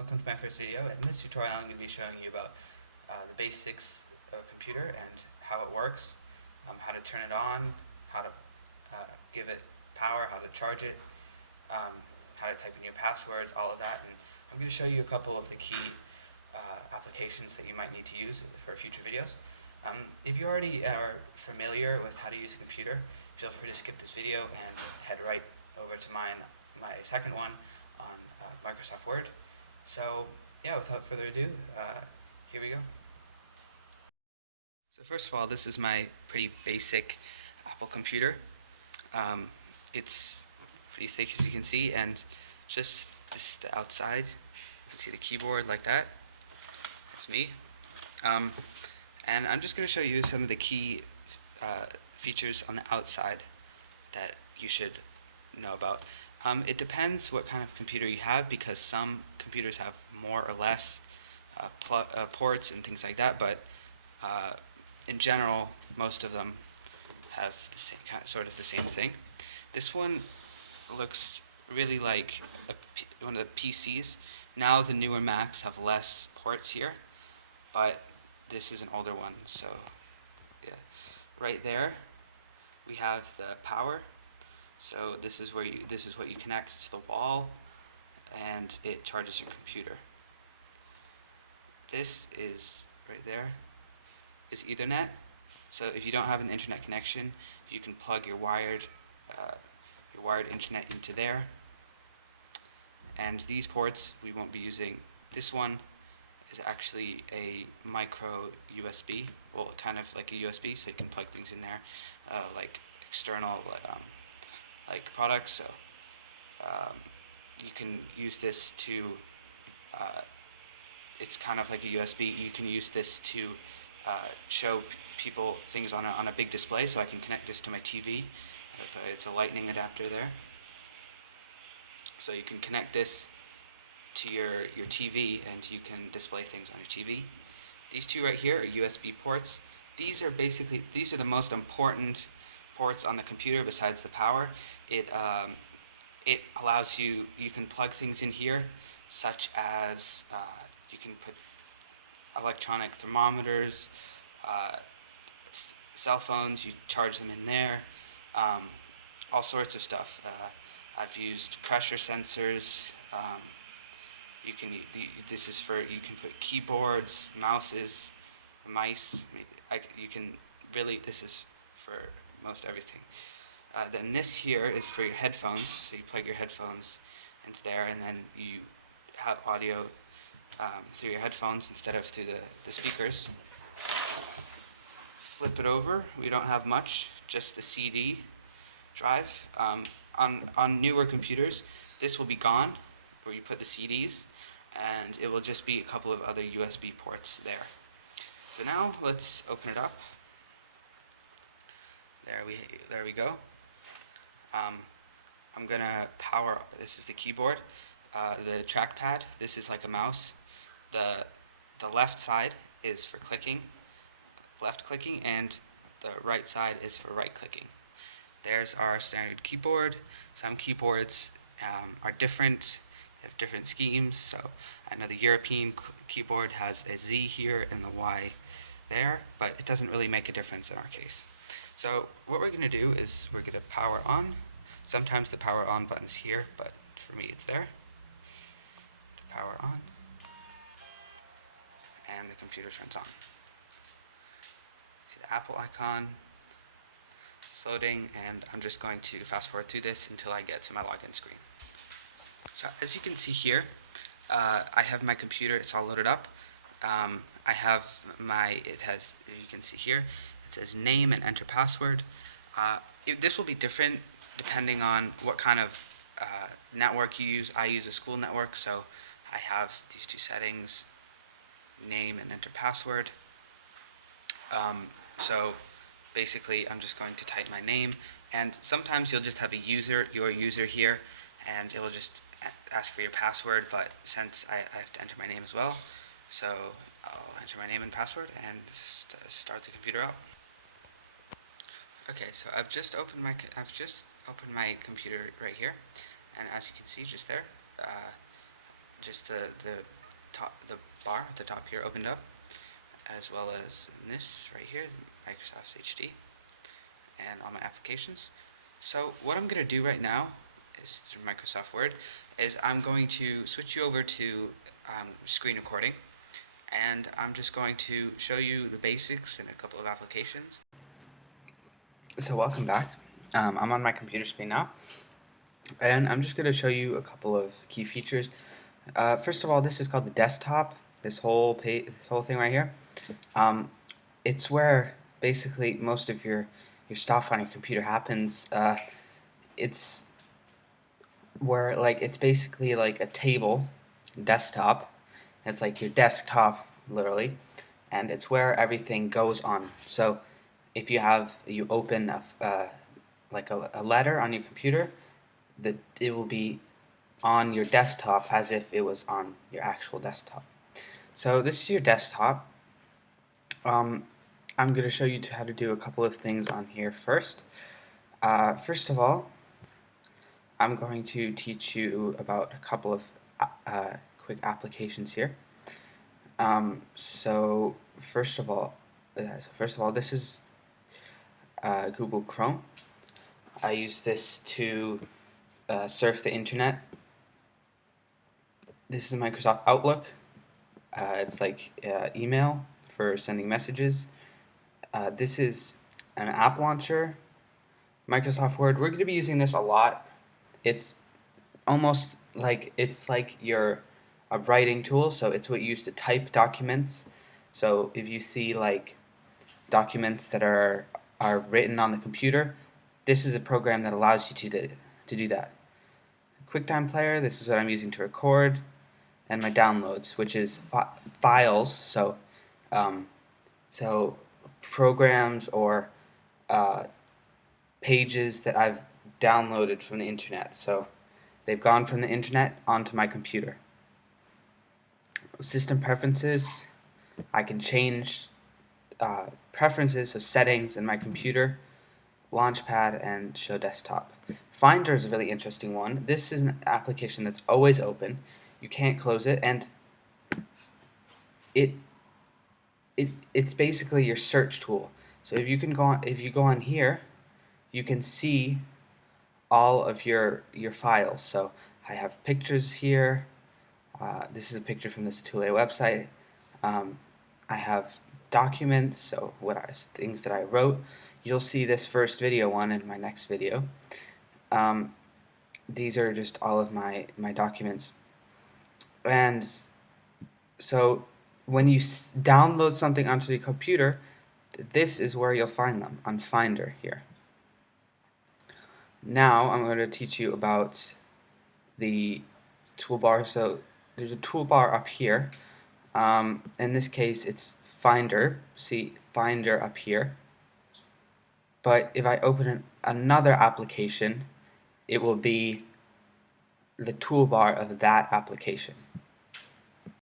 welcome to my first video. In this tutorial I'm going to be showing you about the basics of a computer and how it works, how to turn it on, how to give it power, how to charge it, how to type in your passwords, all of that. And I'm going to show you a couple of the key applications that you might need to use for future videos. If you already are familiar with how to use a computer, feel free to skip this video and head right over to my second one on Microsoft Word. So yeah, without further ado, here we go. So first of all, this is my pretty basic Apple computer. It's pretty thick, as you can see, and just this is the outside. You can see the keyboard like that. That's me. And I'm just going to show you some of the key features on the outside that you should know about. It depends what kind of computer you have, because some computers have more or less ports and things like that, but in general, most of them have the same sort of the same thing. This one looks really like one of the PCs. Now the newer Macs have less ports here, but this is an older one, so yeah. Right there, we have the power. So this is what you connect to the wall, and it charges your computer. This is right there is Ethernet. So if you don't have an internet connection, you can plug your wired internet into there. And these ports we won't be using. This one is actually a micro USB, well, kind of like a USB, so you can plug things in there, like external like products. So you can use this to, it's kind of like a USB. You can use this to show people things on a big display. So I can connect this to my TV. It's a lightning adapter there. So you can connect this to your TV, and you can display things on your TV. These two right here are USB ports. These are the most important ports on the computer besides the power. It allows you can plug things in here, such as you can put electronic thermometers, cell phones, you charge them in there, all sorts of stuff. I've used pressure sensors. You can put keyboards, mouses, mice. You can really, this is for most everything. Then this here is for your headphones. So you plug your headphones into there, and then you have audio through your headphones instead of through the speakers. Flip it over. We don't have much, just the CD drive. On newer computers, this will be gone, where you put the CDs, and it will just be a couple of other USB ports there. So now let's open it up. There we go. I'm gonna power. This is the keyboard, the trackpad. This is like a mouse. The left side is for left clicking, and the right side is for right clicking. There's our standard keyboard. Some keyboards are different. They have different schemes. So I know the European keyboard has a Z here and the Y there, but it doesn't really make a difference in our case. So what we're going to do is we're going to power on. Sometimes the power on button is here, but for me it's there. Power on. And the computer turns on. See the Apple icon. It's loading, and I'm just going to fast forward through this until I get to my login screen. So as you can see here, I have my computer. It's all loaded up. I have you can see here, it says name and enter password. This will be different depending on what kind of network you use. I use a school network, so I have these two settings, name and enter password. So basically I'm just going to type my name, and sometimes you'll just have your user here, and it will just ask for your password, but since I have to enter my name as well, so I'll enter my name and password and start the computer up. Okay, so I've just opened my computer right here, and as you can see just there, just the bar at the top here opened up, as well as this right here, Microsoft HD, and all my applications. So what I'm going to do right now is through Microsoft Word is I'm going to switch you over to screen recording, and I'm just going to show you the basics in a couple of applications. So welcome back. I'm on my computer screen now, and I'm just going to show you a couple of key features. First of all, this is called the desktop. This whole thing right here. It's where basically most of your stuff on your computer happens. It's where it's basically like a table, desktop. It's like your desktop literally, and it's where everything goes on. So if you open a letter on your computer, that it will be on your desktop as if it was on your actual desktop. So this is your desktop. I'm going to show you how to do a couple of things on here first. First of all, I'm going to teach you about a couple of quick applications here. So first of all, this is Google Chrome. I use this to surf the internet. This is Microsoft Outlook. It's like email for sending messages. This is an app launcher. Microsoft Word. We're going to be using this a lot. It's almost like your a writing tool. So it's what you use to type documents. So if you see like documents that are written on the computer, this is a program that allows you to do that. QuickTime Player. This is what I'm using to record, and my downloads, which is files. So programs or pages that I've downloaded from the internet. So they've gone from the internet onto my computer. System preferences. I can change preferences, so settings in my computer, Launchpad, and show desktop. Finder is a really interesting one. This is an application that's always open. You can't close it, and it's basically your search tool. So if you go on here, you can see all of your files. So I have pictures here. This is a picture from this Thule website. I have documents, so things that I wrote. You'll see this first video one in my next video. These are just all of my documents. And so when you download something onto the computer, this is where you'll find them, on Finder here. Now I'm going to teach you about the toolbar. So there's a toolbar up here. In this case it's Finder. See Finder up here. But if I open another application, it will be the toolbar of that application.